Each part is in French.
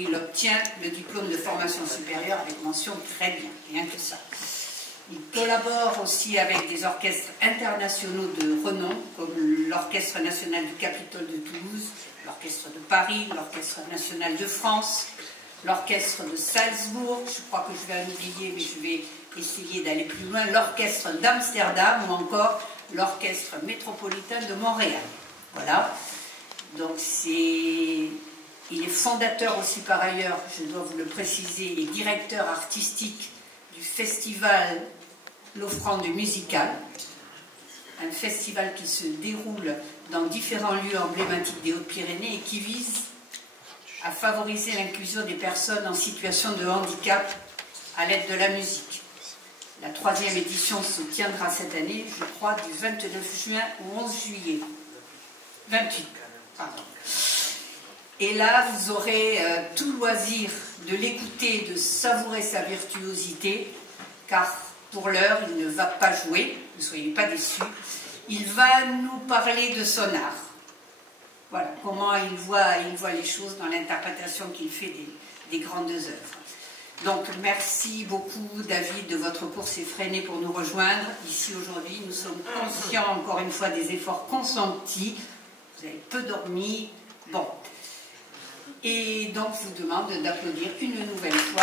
il obtient le diplôme de formation supérieure avec mention très bien, rien que ça. Il collabore aussi avec des orchestres internationaux de renom, comme l'Orchestre national du Capitole de Toulouse, l'Orchestre de Paris, l'Orchestre national de France, l'Orchestre de Salzbourg, je crois que je vais en oublier, mais je vais essayer d'aller plus loin, l'Orchestre d'Amsterdam ou encore l'Orchestre métropolitain de Montréal. Voilà. Donc il est fondateur aussi par ailleurs, je dois vous le préciser, et directeur artistique du festival L'Offrande musicale, un festival qui se déroule dans différents lieux emblématiques des Hautes-Pyrénées et qui vise à favoriser l'inclusion des personnes en situation de handicap à l'aide de la musique. La 3e édition se tiendra cette année, je crois, du 29 juin au 11 juillet. 28, pardon. Et là, vous aurez tout loisir de l'écouter, de savourer sa virtuosité, car pour l'heure, il ne va pas jouer, ne soyez pas déçus. Il va nous parler de son art. Voilà, comment il voit les choses dans l'interprétation qu'il fait des grandes œuvres. Donc, merci beaucoup, David, de votre course effrénée pour nous rejoindre ici aujourd'hui. Nous sommes conscients, encore une fois, des efforts consentis. Vous avez peu dormi. Bon. Et donc, je vous demande d'applaudir une nouvelle fois.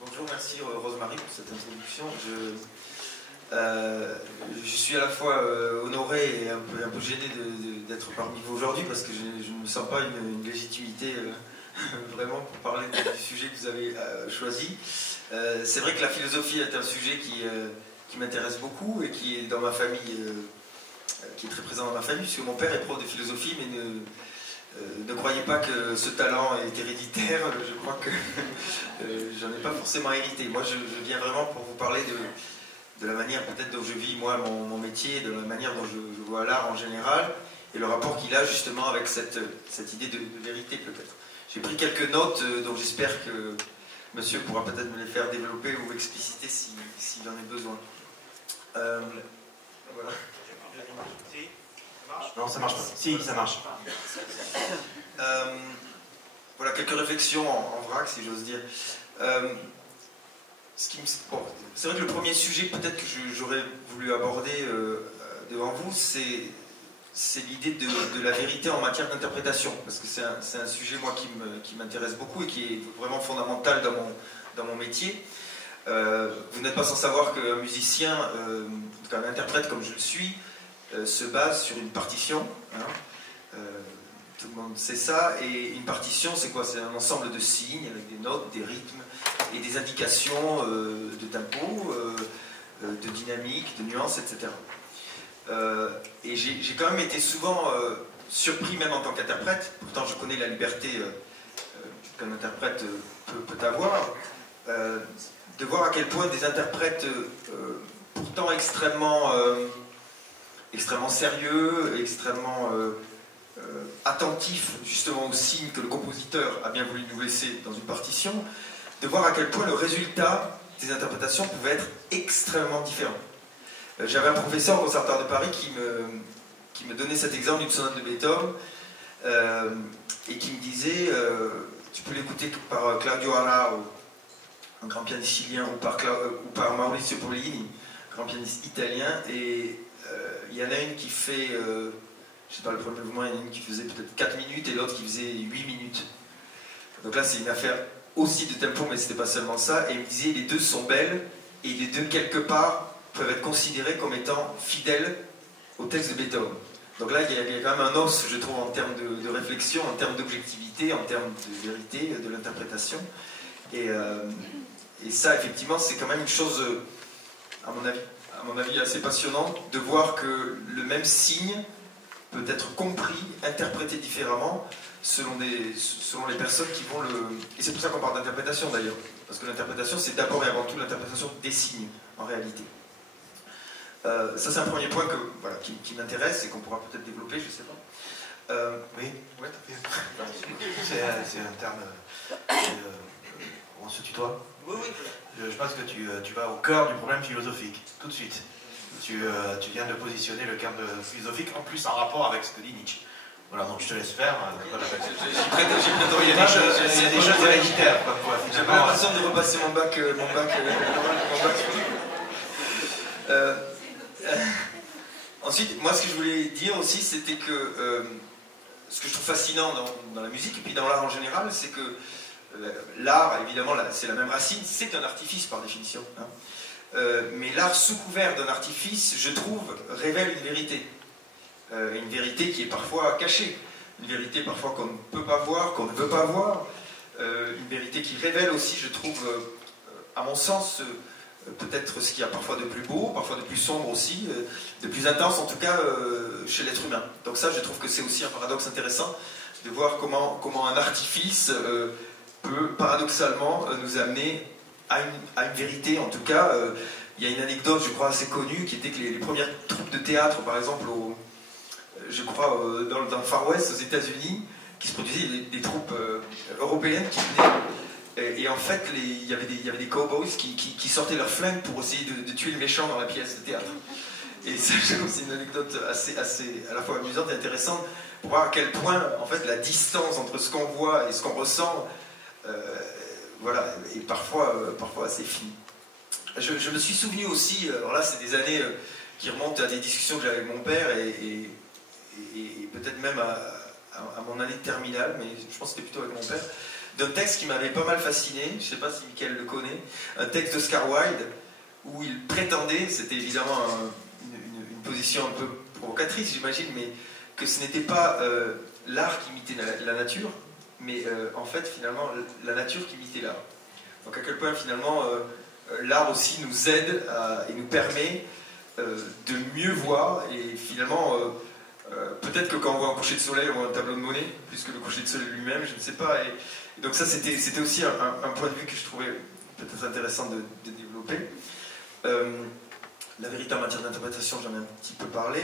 Bonjour, merci Rosemarie pour cette introduction. Je suis à la fois honoré et un peu gêné d'être parmi vous aujourd'hui parce que je ne me sens pas une légitimité vraiment pour parler du sujet que vous avez choisi. C'est vrai que la philosophie est un sujet qui m'intéresse beaucoup et qui est dans ma famille, qui est très présent dans ma famille, puisque mon père est prof de philosophie, mais ne croyez pas que ce talent est héréditaire, je crois que j'en ai pas forcément hérité. Moi, je viens vraiment pour vous parler de la manière peut-être dont je vis, moi, mon métier, de la manière dont je vois l'art en général, et le rapport qu'il a justement avec cette idée de vérité, peut-être. J'ai pris quelques notes, donc j'espère que monsieur pourra peut-être me les faire développer ou expliciter s'il en a besoin. Voilà. Non, ça marche pas. Si, ça marche. Voilà, quelques réflexions en vrac, si j'ose dire. C'est vrai que le premier sujet peut-être que j'aurais voulu aborder devant vous, c'est l'idée de la vérité en matière d'interprétation. Parce que c'est un sujet, moi, qui m'intéresse beaucoup et qui est vraiment fondamental dans mon métier. Vous n'êtes pas sans savoir qu'un musicien, un interprète comme je le suis, se base sur une partition. Hein. Tout le monde sait ça. Et une partition, c'est quoi? C'est un ensemble de signes avec des notes, des rythmes et des indications de tempo, de dynamique, de nuances, etc. Et j'ai quand même été souvent surpris, même en tant qu'interprète. Pourtant, je connais la liberté qu'un interprète peut avoir. De voir à quel point des interprètes pourtant extrêmement sérieux, extrêmement attentifs justement aux signes que le compositeur a bien voulu nous laisser dans une partition, de voir à quel point le résultat des interprétations pouvait être extrêmement différent. J'avais un professeur au Conservatoire de Paris qui me donnait cet exemple d'une sonate de Beethoven et qui me disait tu peux l'écouter par Claudio Arrau, un grand pianiste chilien, ou par Maurizio Pollini, grand pianiste italien, et il y en a une qui fait, je sais pas, le premier mouvement, il y en a une qui faisait peut-être 4 minutes et l'autre qui faisait 8 minutes. Donc là, c'est une affaire aussi de tempo, mais c'était pas seulement ça, et il me disait, les deux sont belles, et les deux, quelque part, peuvent être considérés comme étant fidèles au texte de Beethoven. Donc là, il y a quand même un os, je trouve, en termes de réflexion, en termes d'objectivité, en termes de vérité, de l'interprétation. Et ça, effectivement, c'est quand même une chose, à mon avis, assez passionnante, de voir que le même signe peut être compris, interprété différemment, selon les personnes qui vont le... Et c'est pour ça qu'on parle d'interprétation, d'ailleurs. Parce que l'interprétation, c'est d'abord et avant tout l'interprétation des signes, en réalité. Ça, c'est un premier point voilà, qui m'intéresse et qu'on pourra peut-être développer, je ne sais pas. Oui, ouais, c'est un terme... on se tutoie? Oui, oui. Je pense que tu vas au cœur du problème philosophique, tout de suite. Tu viens de positionner le cadre philosophique, en plus en rapport avec ce que dit Nietzsche. Voilà, donc je te laisse faire. Il y a des choses héréditaires. J'ai pas l'impression de repasser mon bac. Ensuite, moi, ce que je voulais dire aussi, c'était que ce que je trouve fascinant dans la musique, et puis dans l'art en général, c'est que l'art, évidemment, c'est la même racine, c'est un artifice par définition. Hein. Mais l'art sous couvert d'un artifice, je trouve, révèle une vérité. Une vérité qui est parfois cachée. Une vérité parfois qu'on ne peut pas voir, qu'on ne veut pas voir. Une vérité qui révèle aussi, je trouve, à mon sens, peut-être ce qu'il y a parfois de plus beau, parfois de plus sombre aussi, de plus intense en tout cas chez l'être humain. Donc ça, je trouve que c'est aussi un paradoxe intéressant de voir comment un artifice peut paradoxalement nous amener à une vérité. En tout cas, il y a une anecdote, je crois, assez connue, qui était que les premières troupes de théâtre, par exemple, je crois, dans le Far West, aux États-Unis, qui se produisaient, des troupes européennes qui venaient. Et en fait, il y avait des cowboys qui sortaient leurs flingues pour essayer de tuer le méchant dans la pièce de théâtre. Et ça, je trouve que c'est une anecdote assez à la fois amusante et intéressante pour voir à quel point, en fait, la distance entre ce qu'on voit et ce qu'on ressent, voilà, est parfois assez fine. Je me suis souvenu aussi, alors là, c'est des années qui remontent à des discussions que j'avais avec mon père et peut-être même à mon année de terminale, mais je pense que c'était plutôt avec mon père, d'un texte qui m'avait pas mal fasciné, je ne sais pas si Mickaël le connaît, un texte d'Oscar Wilde, où il prétendait, c'était évidemment une position un peu provocatrice j'imagine, mais que ce n'était pas l'art qui imitait la nature, mais en fait finalement la nature qui imitait l'art. Donc à quel point finalement l'art aussi nous aide et nous permet de mieux voir, et finalement peut-être que quand on voit un coucher de soleil on voit un tableau de Monet, plus que le coucher de soleil lui-même, je ne sais pas. Et donc ça c'était aussi un point de vue que je trouvais peut-être intéressant de développer. La vérité en matière d'interprétation, j'en ai un petit peu parlé.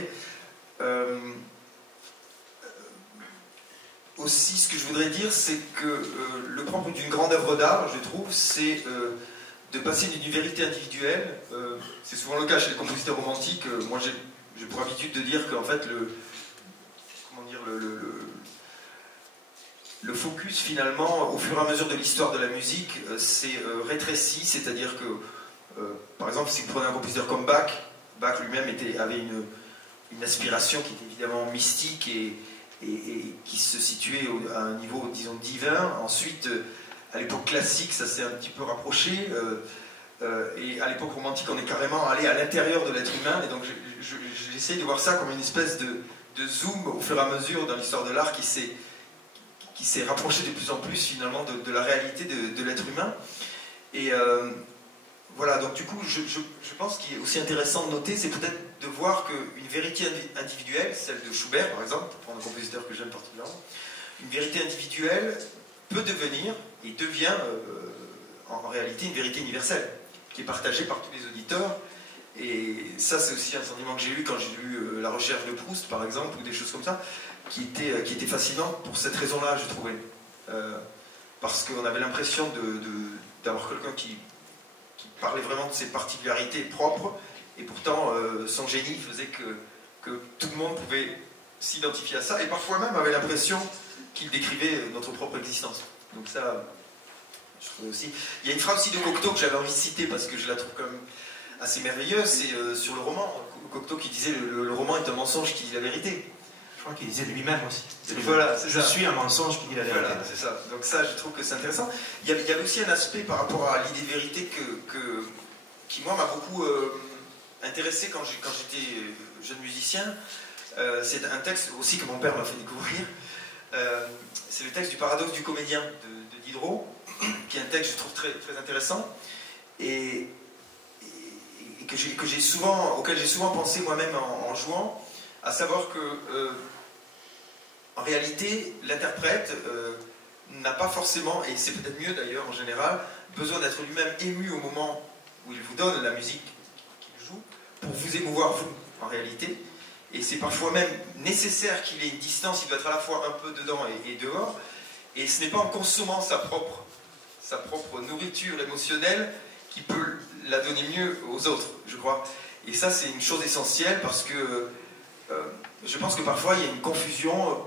Aussi, ce que je voudrais dire, c'est que le propre d'une grande œuvre d'art, je trouve, c'est de passer d'une vérité individuelle. C'est souvent le cas chez les compositeurs romantiques. Moi, j'ai pour habitude de dire qu'en fait, le focus, finalement, au fur et à mesure de l'histoire de la musique, s'est rétréci, c'est-à-dire que, par exemple, si vous prenez un compositeur comme Bach lui-même avait une aspiration qui était évidemment mystique et qui se situait à un niveau, disons, divin. Ensuite, à l'époque classique, ça s'est un petit peu rapproché, et à l'époque romantique, on est carrément allé à l'intérieur de l'être humain, et donc j'essaie de voir ça comme une espèce de zoom au fur et à mesure dans l'histoire de l'art qui s'est rapproché de plus en plus finalement de la réalité de l'être humain. Et voilà, donc du coup, je pense qu'il est aussi intéressant de noter, c'est peut-être de voir qu'une vérité individuelle, celle de Schubert par exemple, pour prendre un compositeur que j'aime particulièrement, une vérité individuelle peut devenir, et devient en réalité une vérité universelle, qui est partagée par tous les auditeurs. Et ça, c'est aussi un sentiment que j'ai eu quand j'ai lu La Recherche de Proust, par exemple, ou des choses comme ça, qui était fascinant pour cette raison-là, je trouvais. Parce qu'on avait l'impression d'avoir quelqu'un qui parlait vraiment de ses particularités propres, et pourtant son génie faisait que tout le monde pouvait s'identifier à ça, et parfois même avait l'impression qu'il décrivait notre propre existence. Donc ça, je trouvais aussi... Il y a une phrase aussi de Cocteau que j'avais envie de citer, parce que je la trouve quand même assez merveilleuse, c'est sur le roman. Cocteau qui disait le roman est un mensonge qui dit la vérité. Je crois qu'il disait lui-même aussi. Voilà, je suis un mensonge qui dit la vérité. Voilà, c'est ça. Donc ça, je trouve que c'est intéressant. Il y avait aussi un aspect par rapport à l'idée de vérité qui moi, m'a beaucoup intéressé quand j'étais jeune musicien. C'est un texte aussi que mon père m'a fait découvrir. C'est le texte du paradoxe du comédien de Diderot, qui est un texte, je trouve, très, très intéressant, et auquel j'ai souvent pensé moi-même en jouant, à savoir que en réalité l'interprète n'a pas forcément, et c'est peut-être mieux d'ailleurs en général, besoin d'être lui-même ému au moment où il vous donne la musique qu'il joue pour vous émouvoir vous en réalité, et c'est parfois même nécessaire qu'il ait une distance, il doit être à la fois un peu dedans et dehors, et ce n'est pas en consommant sa propre nourriture émotionnelle qui peut la donner mieux aux autres, je crois. Et ça, c'est une chose essentielle parce que je pense que parfois il y a une confusion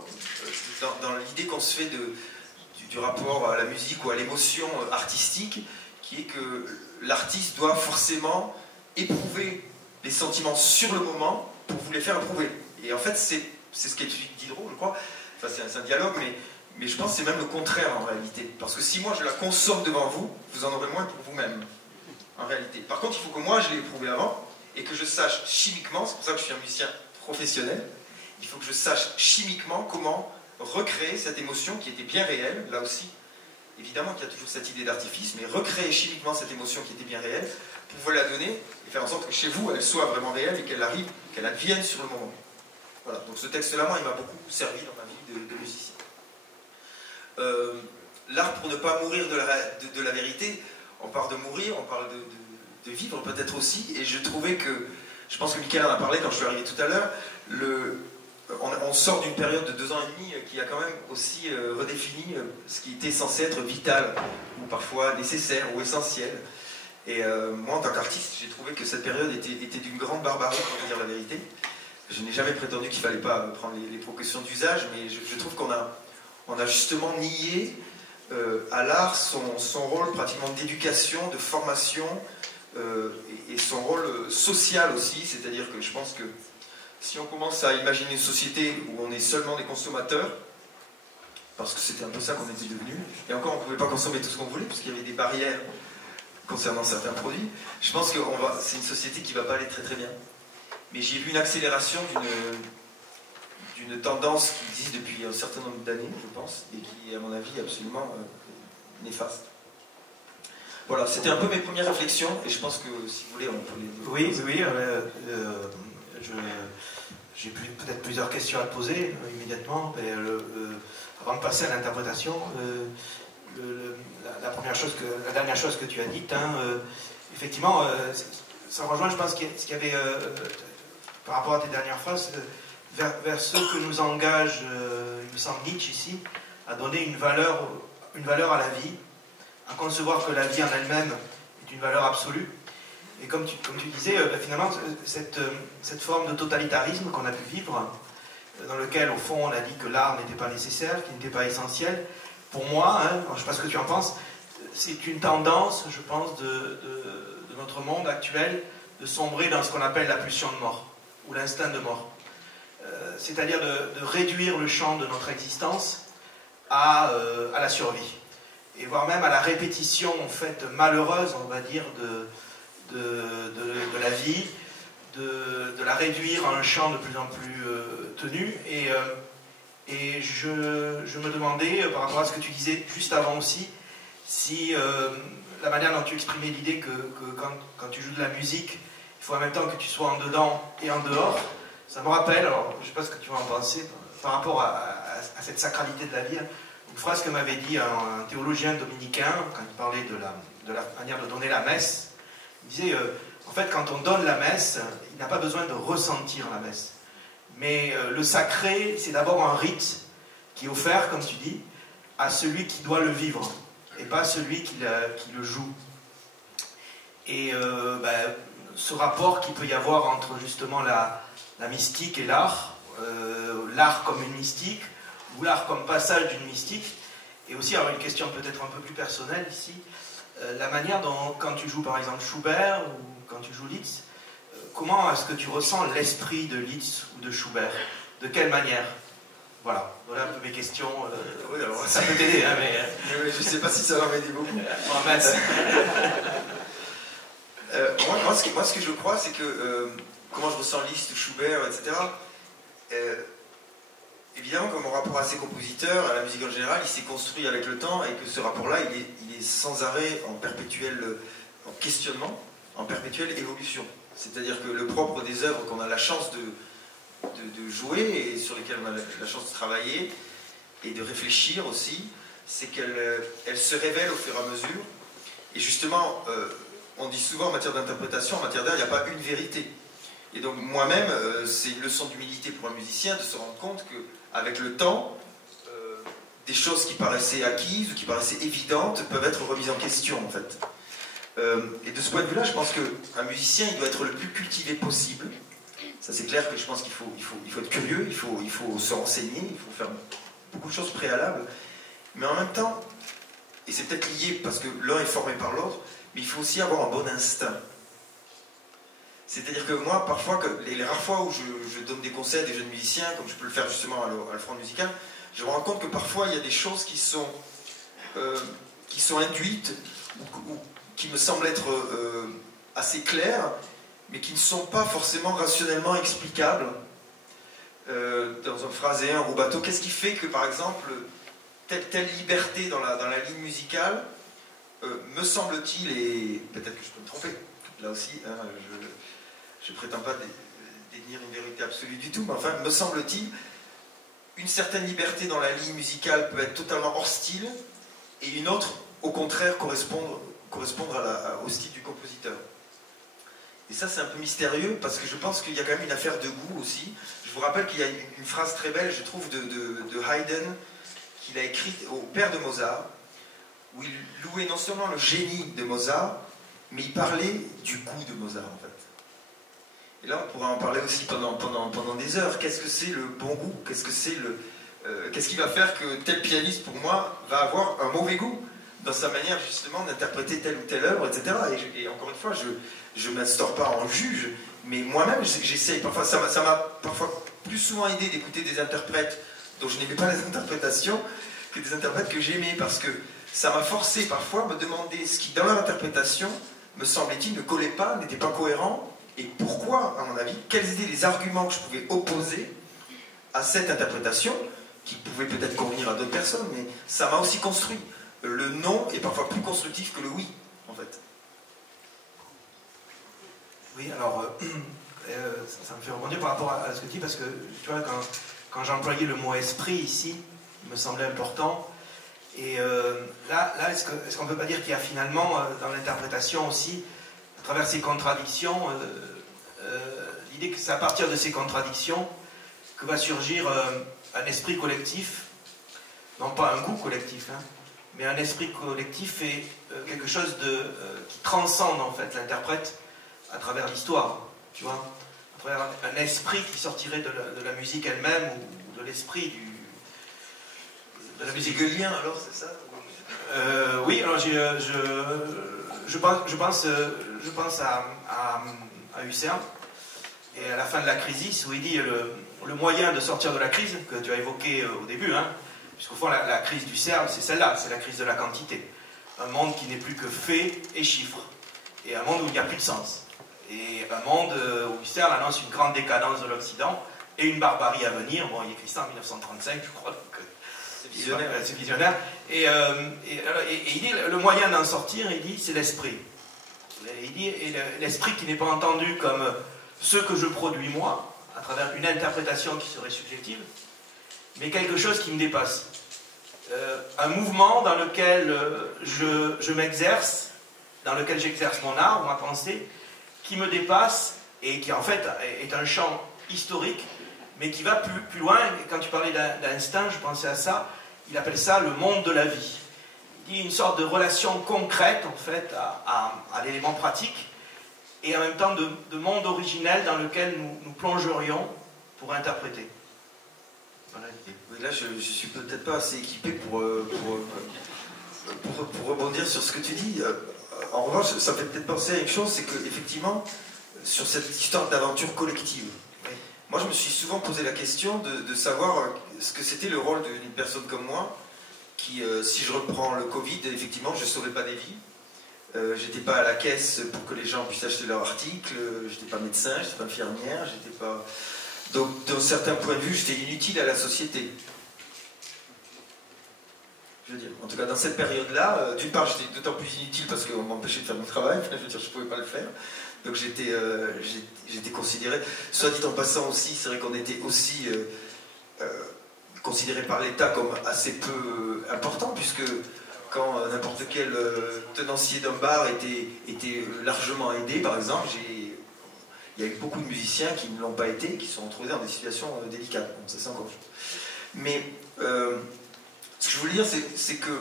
dans l'idée qu'on se fait du rapport à la musique ou à l'émotion artistique, qui est que l'artiste doit forcément éprouver les sentiments sur le moment pour vous les faire éprouver. Et en fait, c'est ce qu'explique Diderot, je crois. Enfin, c'est un dialogue, mais je pense que c'est même le contraire en réalité. Parce que si moi je la consomme devant vous, vous en aurez moins pour vous-même, en réalité. Par contre, il faut que moi je l'ai éprouvé avant et que je sache chimiquement, c'est pour ça que je suis un musicien professionnel, il faut que je sache chimiquement comment recréer cette émotion qui était bien réelle, là aussi. Évidemment qu'il y a toujours cette idée d'artifice, mais recréer chimiquement cette émotion qui était bien réelle, pour vous la donner et faire en sorte que chez vous, elle soit vraiment réelle et qu'elle arrive, qu'elle advienne sur le moment. Voilà, donc ce texte-là, moi, il m'a beaucoup servi dans ma vie de musicien. L'art pour ne pas mourir de la vérité, on parle de mourir, on parle de vivre peut-être aussi, et je trouvais que, je pense que Michael en a parlé quand je suis arrivé tout à l'heure, on sort d'une période de 2 ans et demi qui a quand même aussi redéfini ce qui était censé être vital, ou parfois nécessaire, ou essentiel. Et moi, en tant qu'artiste, j'ai trouvé que cette période était d'une grande barbarie, pour dire la vérité. Je n'ai jamais prétendu qu'il ne fallait pas prendre les précautions d'usage, mais je trouve qu'on a justement nié à l'art son rôle pratiquement d'éducation, de formation, et son rôle social aussi, c'est-à-dire que je pense que si on commence à imaginer une société où on est seulement des consommateurs, parce que c'était un peu ça qu'on était devenus, et encore on ne pouvait pas consommer tout ce qu'on voulait, parce qu'il y avait des barrières concernant certains produits, je pense que c'est une société qui ne va pas aller très très bien. Mais j'ai vu une accélération d'une tendance qui existe depuis un certain nombre d'années, je pense, et qui est à mon avis absolument néfaste. Voilà, c'était un peu mes premières réflexions, et je pense que si vous voulez, on peut les... Oui, j'ai peut-être plusieurs questions à te poser immédiatement, mais avant de passer à l'interprétation, la dernière chose que tu as dite, effectivement, ça rejoint, je pense, ce qu'il y avait, par rapport à tes dernières phrases, vers ce que nous engage, il me semble, Nietzsche ici, à donner une valeur à la vie, à concevoir que la vie en elle-même est une valeur absolue. Et comme tu disais, finalement, cette forme de totalitarisme qu'on a pu vivre, dans lequel, au fond, on a dit que l'art n'était pas nécessaire, qu'il n'était pas essentiel, pour moi, je ne sais pas ce que tu en penses, c'est une tendance, je pense, de notre monde actuel, de sombrer dans ce qu'on appelle la pulsion de mort, ou l'instinct de mort. C'est-à-dire de réduire le champ de notre existence à la survie. Et voire même à la répétition, en fait, malheureuse, on va dire, de la vie, de la réduire à un champ de plus en plus tenu. Et je me demandais, par rapport à ce que tu disais juste avant aussi, si la manière dont tu exprimais l'idée que quand tu joues de la musique, il faut en même temps que tu sois en dedans et en dehors, ça me rappelle, alors je ne sais pas ce que tu vas en penser, par rapport à cette sacralité de la vie, une phrase que m'avait dit un théologien dominicain, quand il parlait de la manière de donner la messe. Il disait, en fait, quand on donne la messe, il n'a pas besoin de ressentir la messe. Mais le sacré, c'est d'abord un rite qui est offert, comme tu dis, à celui qui doit le vivre, et pas à celui qui le joue. Et ce rapport qu'il peut y avoir entre justement la mystique et l'art, l'art comme une mystique, ou l'art comme passage d'une mystique, et aussi avoir une question peut-être un peu plus personnelle ici, la manière dont, quand tu joues par exemple Schubert, ou quand tu joues Liszt, comment est-ce que tu ressens l'esprit de Liszt ou de Schubert? De quelle manière? Voilà un peu mes questions. Oui, alors, ça peut t'aider, hein, mais... je ne sais pas si ça va m'aider beaucoup. Oh, merci. Moi, ce que je crois, c'est que comment je ressens Liszt ou Schubert, etc., évidemment, comme mon rapport à ces compositeurs, à la musique en général, il s'est construit avec le temps, et que ce rapport-là, il est sans arrêt en perpétuel questionnement, en perpétuelle évolution. C'est-à-dire que le propre des œuvres qu'on a la chance de jouer, et sur lesquelles on a la chance de travailler, et de réfléchir aussi, c'est qu'elles se révèlent au fur et à mesure. Et justement, on dit souvent en matière d'interprétation, en matière d'art, il n'y a pas une vérité. Et donc moi-même, c'est une leçon d'humilité pour un musicien de se rendre compte qu'avec le temps, des choses qui paraissaient acquises ou qui paraissaient évidentes peuvent être remises en question, en fait. Et de ce point de vue-là, je pense qu'un musicien, il doit être le plus cultivé possible. Ça, c'est clair que je pense qu'il faut être curieux, il faut se renseigner, il faut faire beaucoup de choses préalables. Mais en même temps, et c'est peut-être lié parce que l'un est formé par l'autre, mais il faut aussi avoir un bon instinct. C'est-à-dire que moi, parfois, les rares fois où je donne des conseils à des jeunes musiciens, comme je peux le faire justement à l'Offrande musicale, je me rends compte que parfois il y a des choses qui sont induites ou qui me semblent être assez claires, mais qui ne sont pas forcément rationnellement explicables dans un phrasé, un rubato. Qu'est-ce qui fait que, par exemple, telle liberté dans la ligne musicale, me semble-t-il, et peut-être que je peux me tromper, là aussi, hein, je ne prétends pas détenir une vérité absolue du tout, mais enfin, me semble-t-il, une certaine liberté dans la ligne musicale peut être totalement hors style, et une autre, au contraire, correspondre au style du compositeur. Et ça, c'est un peu mystérieux, parce que je pense qu'il y a quand même une affaire de goût aussi. Je vous rappelle qu'il y a une phrase très belle, je trouve, de Haydn, qu'il a écrite au père de Mozart, où il louait non seulement le génie de Mozart, mais il parlait du goût de Mozart, en fait. Et là, on pourra en parler aussi pendant des heures. Qu'est-ce que c'est le bon goût? Qu'est-ce qui va faire que tel pianiste, pour moi, va avoir un mauvais goût dans sa manière, justement, d'interpréter telle ou telle œuvre, etc. Et encore une fois, je ne m'instaure pas en juge, mais moi-même, j'essaye. Parfois, ça m'a parfois plus souvent aidé d'écouter des interprètes dont je n'aimais pas les interprétations que des interprètes que j'aimais, parce que ça m'a forcé parfois à me demander ce qui, dans leur interprétation, me semblait-il, ne collait pas, n'était pas cohérent, et pourquoi, à mon avis, quels étaient les arguments que je pouvais opposer à cette interprétation, qui pouvait peut-être convenir à d'autres personnes, mais ça m'a aussi construit. Le non est parfois plus constructif que le oui, en fait. Oui, alors, ça me fait rebondir par rapport à ce que tu dis, parce que, tu vois, quand j'ai employé le mot esprit ici, il me semblait important. Et là est-ce qu'on ne peut pas dire qu'il y a finalement, dans l'interprétation aussi, à travers ces contradictions, l'idée que c'est à partir de ces contradictions que va surgir un esprit collectif, non pas un goût collectif, hein, mais un esprit collectif et quelque chose qui transcende en fait l'interprète à travers l'histoire, tu vois, à travers un esprit qui sortirait de la musique elle-même ou de l'esprit de la musique. Hegelien alors, c'est ça? Oui, alors je pense à Husserl et à la fin de la crise où il dit le moyen de sortir de la crise que tu as évoqué au début, hein, puisqu'au fond la crise d'Husserl c'est celle-là, c'est la crise de la quantité, un monde qui n'est plus que faits et chiffres, et un monde où il n'y a plus de sens, et un monde où Husserl annonce une grande décadence de l'Occident et une barbarie à venir. Bon, il écrit ça en 1935 je crois, donc c'est visionnaire. Et il dit le moyen d'en sortir, il dit c'est l'esprit. Il dit l'esprit qui n'est pas entendu comme ce que je produis moi, à travers une interprétation qui serait subjective, mais quelque chose qui me dépasse. Un mouvement dans lequel je m'exerce, dans lequel j'exerce mon art, ma pensée, qui me dépasse et qui en fait est un champ historique, mais qui va plus loin. Et quand tu parlais d'instinct, je pensais à ça. Il appelle ça le monde de la vie. Il dit une sorte de relation concrète en fait à l'élément pratique, et en même temps de monde originel dans lequel nous plongerions pour interpréter. Voilà l'idée. Oui, là, je ne suis peut-être pas assez équipé pour rebondir sur ce que tu dis. En revanche, ça me fait peut-être penser à une chose, c'est qu'effectivement, sur cette histoire d'aventure collective, moi, je me suis souvent posé la question de savoir ce que c'était le rôle d'une personne comme moi, qui, si je reprends le Covid, effectivement, je ne sauvais pas des vies. J'étais pas à la caisse pour que les gens puissent acheter leurs articles, j'étais pas médecin, j'étais pas infirmière, j'étais pas... Donc, d'un certain point de vue, j'étais inutile à la société. Je veux dire, en tout cas, dans cette période-là, d'une part, j'étais d'autant plus inutile parce qu'on m'empêchait de faire mon travail, je veux dire, je pouvais pas le faire. Donc j'étais considéré, soit dit en passant aussi, c'est vrai qu'on était aussi considéré par l'État comme assez peu important, puisque quand n'importe quel tenancier d'un bar était largement aidé, par exemple, il y a eu beaucoup de musiciens qui ne l'ont pas été, qui se sont retrouvés dans des situations délicates. Bon, ça c'est encore autre chose. Mais ce que je voulais dire, c'est que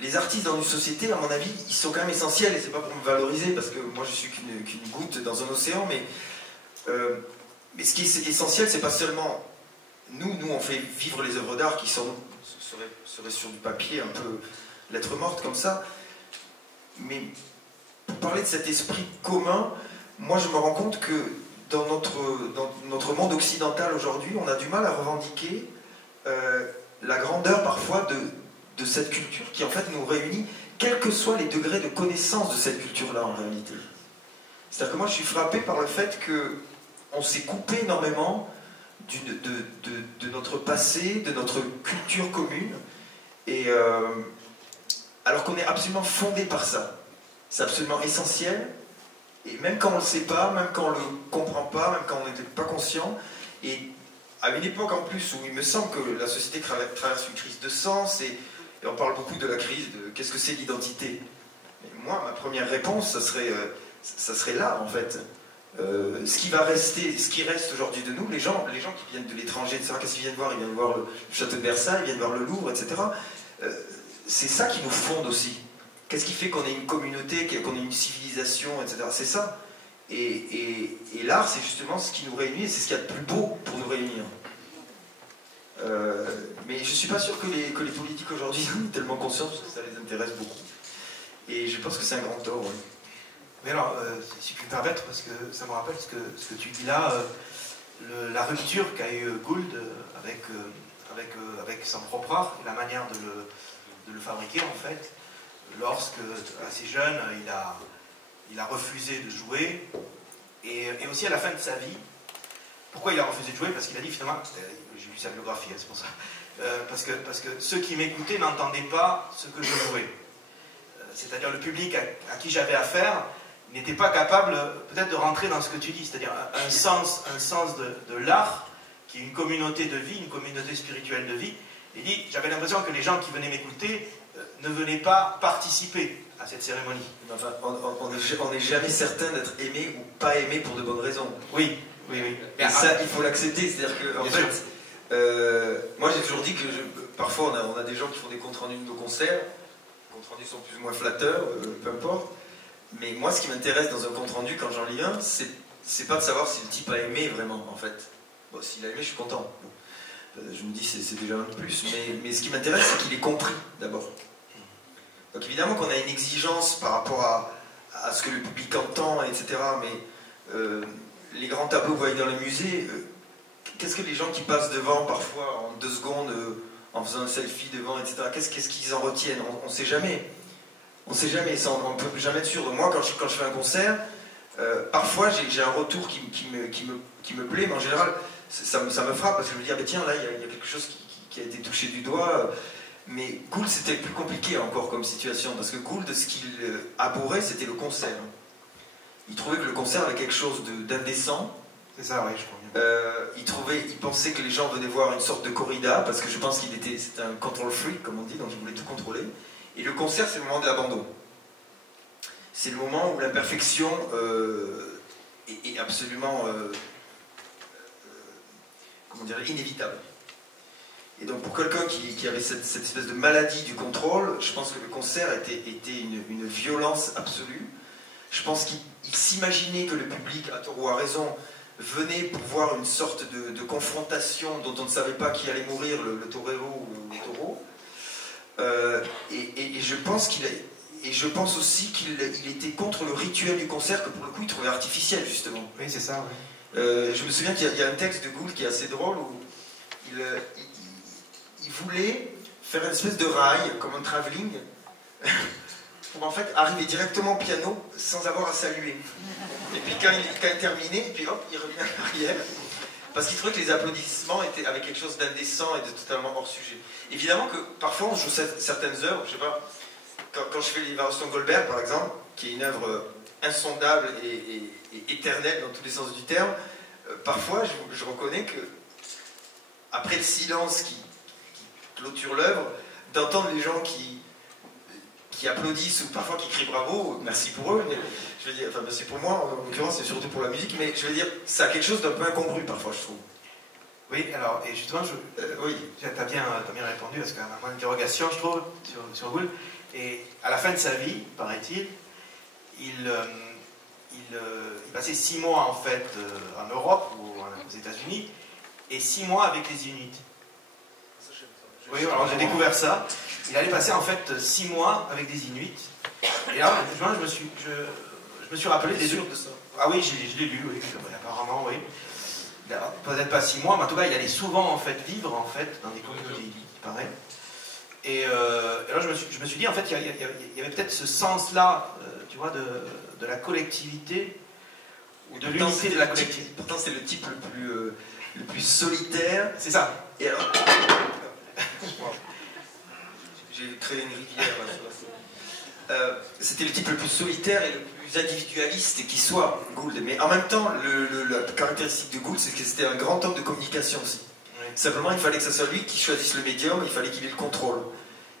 les artistes dans une société, à mon avis, ils sont quand même essentiels, et c'est pas pour me valoriser, parce que moi je suis qu'une goutte dans un océan, mais ce qui est essentiel, c'est pas seulement nous on fait vivre les œuvres d'art qui seraient sur du papier, un peu lettres mortes comme ça, mais pour parler de cet esprit commun, moi je me rends compte que dans notre monde occidental aujourd'hui, on a du mal à revendiquer la grandeur parfois de cette culture qui en fait nous réunit, quels que soient les degrés de connaissance de cette culture-là en réalité. C'est-à-dire que moi je suis frappé par le fait qu'on s'est coupé énormément de notre passé, de notre culture commune, et alors qu'on est absolument fondé par ça. C'est absolument essentiel, et même quand on ne le sait pas, même quand on ne le comprend pas, même quand on n'était pas conscient, et à une époque en plus où il me semble que la société traverse une crise de sens, et on parle beaucoup de la crise de qu'est-ce que c'est l'identité. Mais moi, ma première réponse, ça serait là en fait. Ce qui va rester, ce qui reste aujourd'hui de nous, les gens qui viennent de l'étranger, etc., qu'est-ce qu'ils viennent voir? Ils viennent voir le château de Versailles, ils viennent voir le Louvre, etc. C'est ça qui nous fonde aussi. Qu'est-ce qui fait qu'on est une communauté, qu'on est une civilisation, etc. C'est ça. Et l'art, c'est justement ce qui nous réunit, et c'est ce qu'il y a de plus beau pour nous réunir. Mais je ne suis pas sûr que les politiques aujourd'hui sont tellement conscients, parce que ça les intéresse beaucoup. Et je pense que c'est un grand tort. Ouais. Mais alors, si tu peux me permettre, parce que ça me rappelle ce que tu dis là, la rupture qu'a eu Gould avec son propre art, et la manière de le fabriquer en fait, lorsque, assez jeune, il a refusé de jouer, et aussi à la fin de sa vie. Pourquoi il a refusé de jouer? Parce qu'il a dit finalement, j'ai lu sa biographie, hein, c'est pour ça, parce que ceux qui m'écoutaient n'entendaient pas ce que je jouais. C'est-à-dire le public à qui j'avais affaire n'était pas capable peut-être de rentrer dans ce que tu dis, c'est-à-dire un sens de l'art, qui est une communauté de vie, une communauté spirituelle de vie. Il dit, j'avais l'impression que les gens qui venaient m'écouter ne venaient pas participer à cette cérémonie. Enfin, on n'est jamais certain d'être aimé ou pas aimé pour de bonnes raisons. Oui. Et ça, il faut l'accepter. C'est-à-dire que, en fait, moi j'ai toujours dit que parfois on a des gens qui font des comptes rendus de nos concerts. Les comptes rendus sont plus ou moins flatteurs, peu importe. Mais moi, ce qui m'intéresse dans un compte rendu, quand j'en lis un, c'est pas de savoir si le type a aimé vraiment, en fait. Bon, s'il a aimé, je suis content. Bon. Je me dis, c'est déjà un de plus. Mais ce qui m'intéresse, c'est qu'il ait compris, d'abord. Donc évidemment qu'on a une exigence par rapport à ce que le public entend, etc. Mais les grands tableaux que vous voyez dans les musées, qu'est-ce que les gens qui passent devant, parfois, en 2 secondes, en faisant un selfie devant, etc., qu'est-ce qu'ils en retiennent? On ne sait jamais. On ne sait jamais, on ne peut jamais être sûr. Moi, quand je fais un concert, parfois j'ai un retour qui me plaît, mais en général, ça me frappe, parce que je me dis, ah ben tiens, là, il y a quelque chose qui a été touché du doigt. Mais Gould, c'était plus compliqué encore comme situation, parce que Gould, ce qu'il abhorrait, c'était le concert. Il trouvait que le concert avait quelque chose d'indécent. C'est ça, oui, je crois bien. Il pensait que les gens venaient voir une sorte de corrida, parce que je pense c'était un control freak, comme on dit, donc il voulait tout contrôler. Et le concert, c'est le moment de l'abandon. C'est le moment où l'imperfection est absolument comment dire, inévitable. Et donc pour quelqu'un qui avait cette espèce de maladie du contrôle, je pense que le concert était une violence absolue. Je pense qu'il s'imaginait que le public, à tort ou à raison, venait pour voir une sorte de confrontation dont on ne savait pas qui allait mourir, le torero ou le taureau. Et je pense aussi qu'il était contre le rituel du concert que pour le coup il trouvait artificiel justement. Oui, c'est ça. Oui. Je me souviens qu'il y a un texte de Gould qui est assez drôle où il voulait faire une espèce de rail, comme un travelling, pour en fait arriver directement au piano sans avoir à saluer. Et puis quand il terminait, puis hop, il revient en arrière. Parce qu'il trouvait que les applaudissements avaient quelque chose d'indécent et de totalement hors sujet. Évidemment que parfois on joue certaines œuvres, je sais pas, quand je fais l'Évasion Goldberg par exemple, qui est une œuvre insondable et éternelle dans tous les sens du terme, parfois je reconnais que après le silence qui clôture l'œuvre, d'entendre les gens qui applaudissent ou parfois qui crient bravo, merci pour eux, mais je veux dire, enfin merci pour moi, en l'occurrence c'est surtout pour la musique, mais je veux dire, ça a quelque chose d'un peu incongru parfois, je trouve. Oui, alors, et justement, oui. tu as bien répondu, parce qu'à mon interrogation, je trouve, sur Gould, Et à la fin de sa vie, paraît-il, il passait 6 mois en fait en Europe ou aux États-Unis et 6 mois avec les Inuits. Oui, alors j'ai découvert ça. Il allait passer en fait 6 mois avec des Inuits. Et là, je me suis rappelé des sûr de ça. Ah oui, je l'ai lu, oui, apparemment, oui. Peut-être pas 6 mois, mais en tout cas, il allait souvent en fait vivre en fait dans des communautés inuits, pareil. Et là, je me suis dit, en fait, il y avait peut-être ce sens-là, tu vois, de la collectivité, ou de l'unité de la collectivité. Pourtant, c'est le type le plus solitaire. C'est ça. Et alors, j'ai créé une rivière là, sur la scène. C'était le type le plus solitaire et le plus individualiste qui soit, Gould. Mais en même temps, la caractéristique de Gould, c'est que c'était un grand homme de communication aussi. Oui. Simplement, il fallait que ce soit lui qui choisisse le médium, il fallait qu'il ait le contrôle.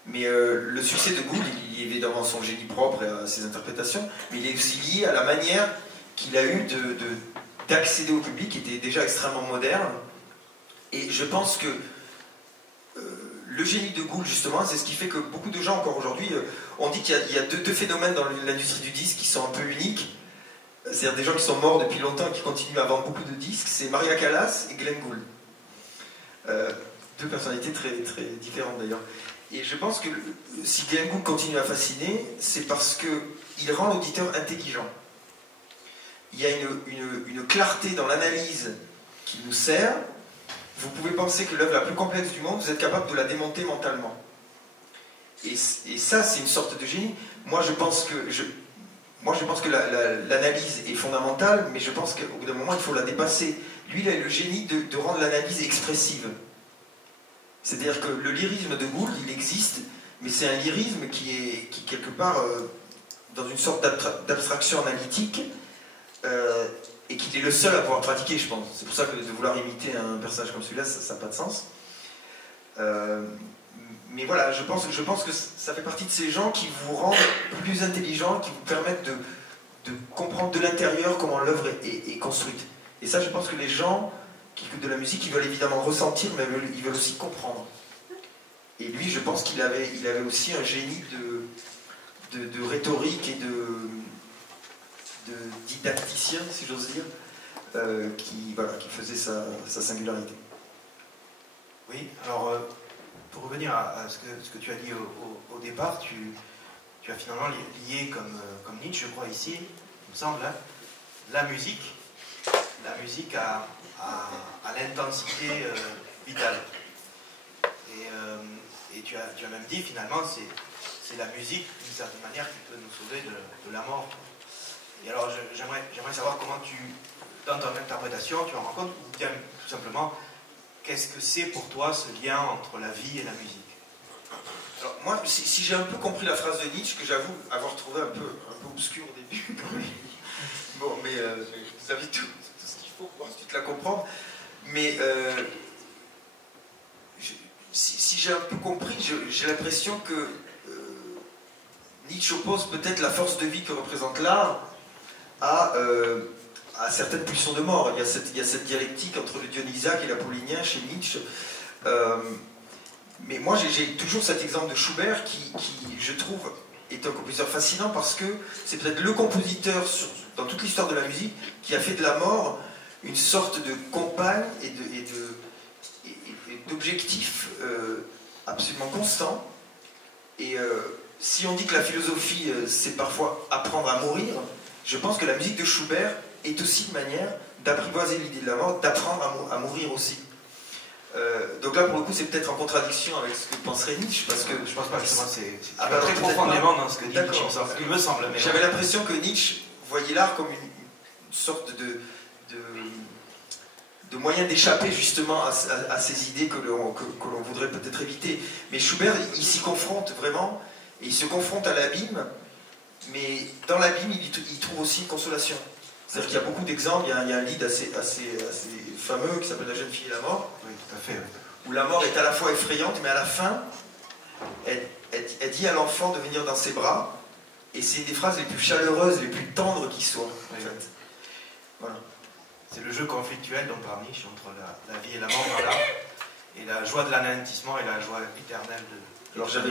Mais le succès de Gould, il est évidemment à son génie propre et à ses interprétations, mais il est aussi lié à la manière qu'il a eu d'accéder au public, qui était déjà extrêmement moderne. Et je pense que le génie de Gould, justement, c'est ce qui fait que beaucoup de gens, encore aujourd'hui, on dit qu'il y a deux phénomènes dans l'industrie du disque qui sont un peu uniques. C'est-à-dire des gens qui sont morts depuis longtemps et qui continuent à vendre beaucoup de disques. C'est Maria Callas et Glenn Gould. Deux personnalités très, très différentes, d'ailleurs. Et je pense que si Glenn Gould continue à fasciner, c'est parce qu'il rend l'auditeur intelligent. Il y a une clarté dans l'analyse qui nous sert. Vous pouvez penser que l'œuvre la plus complexe du monde, vous êtes capable de la démonter mentalement. Et ça, c'est une sorte de génie. Moi, je pense que l'analyse est fondamentale, mais je pense qu'au bout d'un moment, il faut la dépasser. Lui, il a eu le génie de rendre l'analyse expressive. C'est-à-dire que le lyrisme de Gould, il existe, mais c'est un lyrisme qui est quelque part dans une sorte d'abstraction analytique, et qu'il est le seul à pouvoir pratiquer, je pense. C'est pour ça que de vouloir imiter un personnage comme celui-là, ça n'a pas de sens. Mais voilà, je pense que ça fait partie de ces gens qui vous rendent plus intelligent, qui vous permettent de comprendre de l'intérieur comment l'œuvre est construite. Et ça, je pense que les gens qui écoutent de la musique, ils veulent évidemment ressentir, mais ils veulent aussi comprendre. Et lui, je pense qu'il avait aussi un génie de rhétorique et de didacticien, si j'ose dire, qui faisait sa singularité. Oui, alors pour revenir à ce que tu as dit au départ, tu as finalement lié comme Nietzsche, je crois ici, il me semble, hein, la musique à l'intensité vitale. Et tu as même dit finalement c'est la musique d'une certaine manière qui peut nous sauver de la mort. Et alors j'aimerais savoir comment dans ton interprétation, tu en rends compte, ou bien tout simplement, qu'est-ce que c'est pour toi ce lien entre la vie et la musique? Alors moi, si j'ai un peu compris la phrase de Nietzsche, que j'avoue avoir trouvé un peu obscure au début, bon, mais vous avez tout ce qu'il faut pour ensuite la comprendre, mais si j'ai un peu compris, j'ai l'impression que Nietzsche oppose peut-être la force de vie que représente l'art à certaines pulsions de mort. Il y a cette dialectique entre le dionysiaque et l'apollinien chez Nietzsche. Mais moi, j'ai toujours cet exemple de Schubert qui, je trouve, est un compositeur fascinant parce que c'est peut-être le compositeur dans toute l'histoire de la musique qui a fait de la mort une sorte de compagne et d'objectif absolument constant. Et si on dit que la philosophie, c'est parfois apprendre à mourir, je pense que la musique de Schubert est aussi une manière d'apprivoiser l'idée de la mort, d'apprendre à mourir aussi. Donc là, pour le coup, c'est peut-être en contradiction avec ce que penserait Nietzsche, parce que je pense pas, justement, c'est très profondément dans ce que dit Nietzsche, il me semble. J'avais l'impression que Nietzsche voyait l'art comme une sorte de moyen d'échapper justement à ces idées que l'on voudrait peut-être éviter. Mais Schubert, il s'y confronte vraiment, et il se confronte à l'abîme, mais dans l'abîme, il trouve aussi une consolation. C'est-à-dire qu'il y a beaucoup d'exemples, il y a un livre assez fameux qui s'appelle La jeune fille et la mort, oui, tout à fait, oui. Où la mort est à la fois effrayante, mais à la fin, elle dit à l'enfant de venir dans ses bras, et c'est une des phrases les plus chaleureuses, les plus tendres qui soient, en fait. Voilà. C'est le jeu conflictuel dont parle Nietzsche entre la vie et la mort dans l'art, et la joie de l'anéantissement et la joie éternelle de... Alors j'avais